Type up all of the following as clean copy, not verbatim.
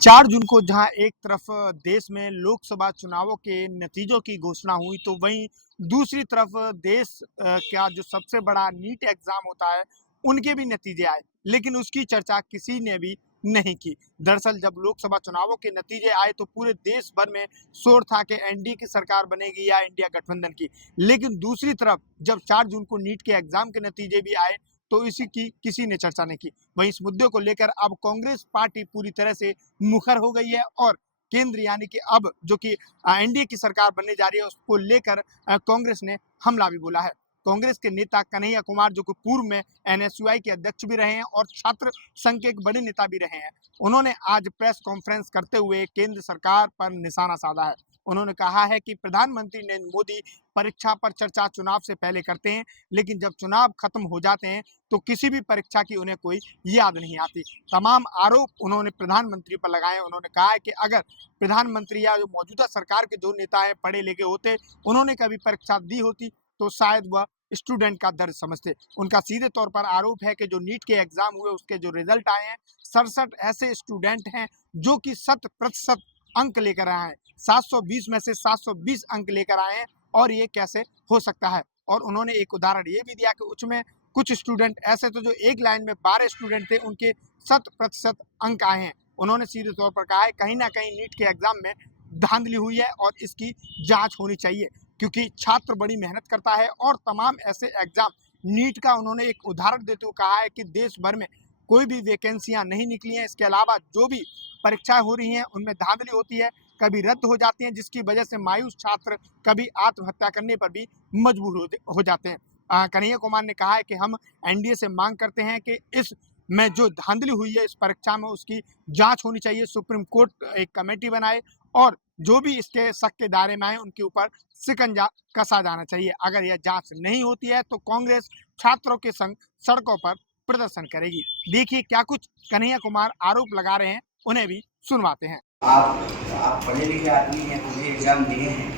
4 जून को जहां एक तरफ देश में लोकसभा चुनावों के नतीजों की घोषणा हुई, तो वहीं दूसरी तरफ देश का जो सबसे बड़ा नीट एग्जाम होता है, उनके भी नतीजे आए, लेकिन उसकी चर्चा किसी ने भी नहीं की। दरअसल जब लोकसभा चुनावों के नतीजे आए तो पूरे देश भर में शोर था कि एनडीए की सरकार बनेगी या इंडिया गठबंधन की। लेकिन दूसरी तरफ जब 4 जून को नीट के एग्जाम के नतीजे भी आए, तो इसी की किसी ने चर्चा नहीं की। वहीं इस मुद्दे को लेकर अब कांग्रेस पार्टी पूरी तरह से मुखर हो गई है और केंद्र यानी कि अब जो कि एनडीए की सरकार बनने जा रही है, उसको लेकर कांग्रेस ने हमला भी बोला है। कांग्रेस के नेता कन्हैया कुमार, जो कि पूर्व में एनएसयूआई के अध्यक्ष भी रहे हैं और छात्र संघ के एक बड़े नेता भी रहे हैं, उन्होंने आज प्रेस कॉन्फ्रेंस करते हुए केंद्र सरकार पर निशाना साधा है। उन्होंने कहा है कि प्रधानमंत्री नरेंद्र मोदी परीक्षा पर चर्चा चुनाव से पहले करते हैं, लेकिन जब चुनाव खत्म हो जाते हैं तो किसी भी परीक्षा की उन्हें कोई याद नहीं आती। तमाम आरोप उन्होंने प्रधानमंत्री पर लगाए। उन्होंने कहा है कि अगर प्रधानमंत्री या जो मौजूदा सरकार के जो नेता हैं पढ़े लिखे होते, उन्होंने कभी परीक्षा दी होती तो शायद वह स्टूडेंट का दर्द समझते। उनका सीधे तौर पर आरोप है कि जो नीट के एग्जाम हुए उसके जो रिजल्ट आए हैं, 67 ऐसे स्टूडेंट हैं जो कि 100% अंक लेकर आए हैं। 720 में से 720 अंक लेकर आए हैं और ये कैसे हो सकता है। और उन्होंने एक उदाहरण ये भी दिया कि उसमें कुछ स्टूडेंट ऐसे थे जो एक लाइन में 12 स्टूडेंट थे, उनके 100% अंक आए हैं। उन्होंने सीधे तौर पर कहा है कहीं ना कहीं नीट के एग्जाम में धांधली हुई है और इसकी जांच होनी चाहिए, क्योंकि छात्र बड़ी मेहनत करता है। और तमाम ऐसे एग्जाम नीट का उन्होंने एक उदाहरण देते हुए कहा है कि देश भर में कोई भी वैकेंसियां नहीं निकली हैं। इसके अलावा जो भी परीक्षाएं हो रही हैं उनमें धांधली होती है, कभी रद्द हो जाती हैं, जिसकी वजह से मायूस छात्र कभी आत्महत्या करने पर भी मजबूर हो जाते हैं। कन्हैया कुमार ने कहा है कि हम एनडीए से मांग करते हैं कि इस में जो धांधली हुई है इस परीक्षा में उसकी जांच होनी चाहिए। सुप्रीम कोर्ट एक कमेटी बनाए और जो भी इसके शक के दायरे में आए उनके ऊपर शिकंजा कसा जाना चाहिए। अगर यह जांच नहीं होती है तो कांग्रेस छात्रों के संग सड़कों पर प्रदर्शन करेगी। देखिए क्या कुछ कन्हैया कुमार आरोप लगा रहे हैं, उन्हें भी सुनवाते हैं। आप पढ़े लिखे आदमी हैं, पूरे एग्ज़ाम दिए हैं,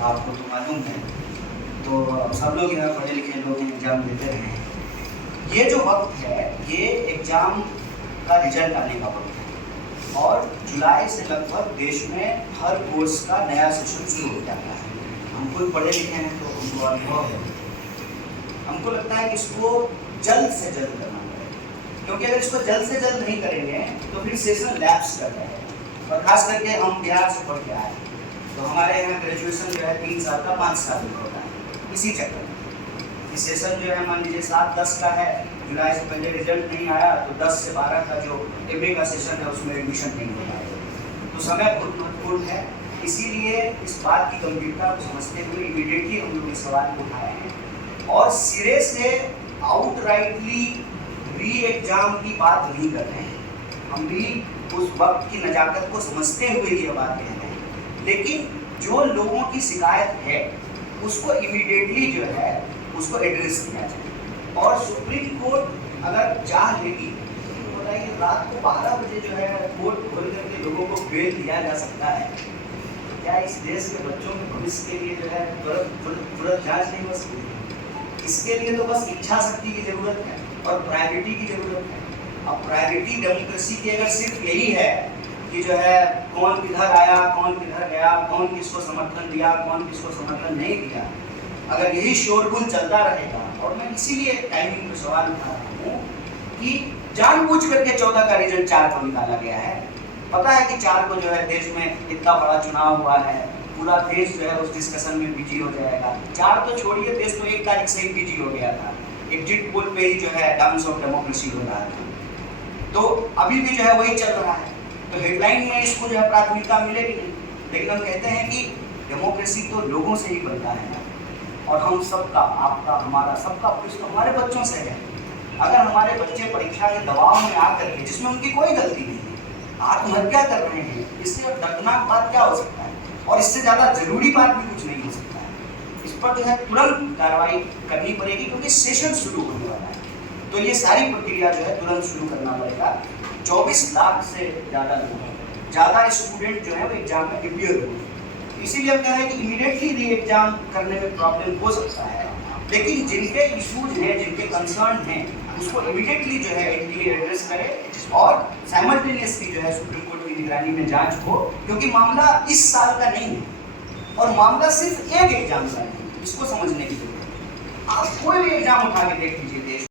आपको तो मालूम है। तो सब लोग यहाँ पढ़े लिखे लोग एग्ज़ाम देते रहे हैं। ये जो वक्त है ये एग्ज़ाम का रिजल्ट आने का वक्त है और जुलाई से लगभग देश में हर कोर्स का नया सेशन शुरू हो जाता है। हम खुद पढ़े लिखे हैं तो हमको अनुभव है। हमको लगता है कि इसको जल्द से जल्द करना पड़ेगा, क्योंकि अगर इसको जल्द से जल्द नहीं करेंगे तो फिर सेशन लैप्स कर जाएगा। और ख़ास करके हम बिहार से पढ़ के आए तो हमारे यहाँ ग्रेजुएशन जो है 3 साल का 5 साल में होता है। इसी चक्कर में इस सेशन जो है मान लीजिए 7-10 का है, जुलाई से पहले रिजल्ट नहीं आया तो 10 से 12 का जो एमए का सेशन है उसमें एडमिशन नहीं हो पाएगा। तो समय बहुत महत्वपूर्ण है, इसीलिए इस बात की गंभीरता को समझते हुए इमीडिएटली हम लोग इस सवाल को उठाए हैं और सिरे से आउटराइटली री एग्जाम की बात नहीं कर रहे हैं। हम भी उस वक्त की नजाकत को समझते हुए ये बात कह रहे हैं, लेकिन जो लोगों की शिकायत है उसको इमीडिएटली जो है उसको एड्रेस किया जाए। और सुप्रीम कोर्ट अगर चाह लेगी तो बताइए रात को 12 बजे जो है कोर्ट खोल करके लोगों को बेल दिया जा सकता है। क्या इस देश के बच्चों के भविष्य के लिए जो है तुरंत जांच नहीं हो सकती? इसके लिए तो बस इच्छा शक्ति की जरूरत है और प्रायोरिटी की जरूरत है। अब प्रायोरिटी डेमोक्रेसी की अगर सिर्फ यही है कि जो है कौन किधर आया, कौन किधर गया, कौन किसको समर्थन दिया, कौन किसको समर्थन नहीं दिया, अगर यही शोरगुल चलता रहेगा, और मैं इसीलिए टाइमिंग पे सवाल उठा रहा हूँ कि जानबूझ करके 14 का रिजल्ट 4 को निकाला गया है। पता है कि 4 को जो है देश में इतना बड़ा चुनाव हुआ है, पूरा देश जो है उस डिस्कशन में बिजी हो जाएगा। 4 तो छोड़िए, देश तो 1 तारीख से ही बिजी हो गया था। एग्जिट पोल पे ही जो है डांस ऑफ डेमोक्रेसी हो रहा था, तो अभी भी जो है वही चल रहा है। तो हेडलाइन में इसको जो है प्राथमिकता मिलेगी नहीं, लेकिन हम कहते हैं कि डेमोक्रेसी तो लोगों से ही बनता है ना, और हम सबका, आपका, हमारा, सबका प्रश्न हमारे बच्चों से है। अगर हमारे बच्चे परीक्षा के दबाव में आकर के, जिसमें उनकी कोई गलती नहीं है, आत्महत्या कर रहे हैं, इससे दर्दनाक बात क्या हो सकता है? और इससे ज़्यादा जरूरी बात भी कुछ नहीं हो सकता है। इस पर जो है तुरंत कार्रवाई करनी पड़ेगी, क्योंकि सेशन शुरू होने वाला है। तो ये सारी प्रक्रिया जो है तुरंत शुरू करना पड़ेगा। 24 लाख से ज़्यादा स्टूडेंट जो है वो एग्जाम में अपियर हुए, इसीलिए हम कह रहे हैं कि इमीडिएटली री एग्जाम करने में प्रॉब्लम हो सकता है, लेकिन जिनके इशूज हैं, जिनके कंसर्न हैं, उसको इमीडिएटली जो है एनडीए एड्रेस करे और साइमल्टेनियसली जो है सुप्रीम कोर्ट की निगरानी में जांच हो, क्योंकि मामला इस साल का नहीं है और मामला सिर्फ एक एग्जाम का नहीं है, इसको समझने की जरूरत है। आप कोई भी एग्जाम उठा के देख लीजिए देश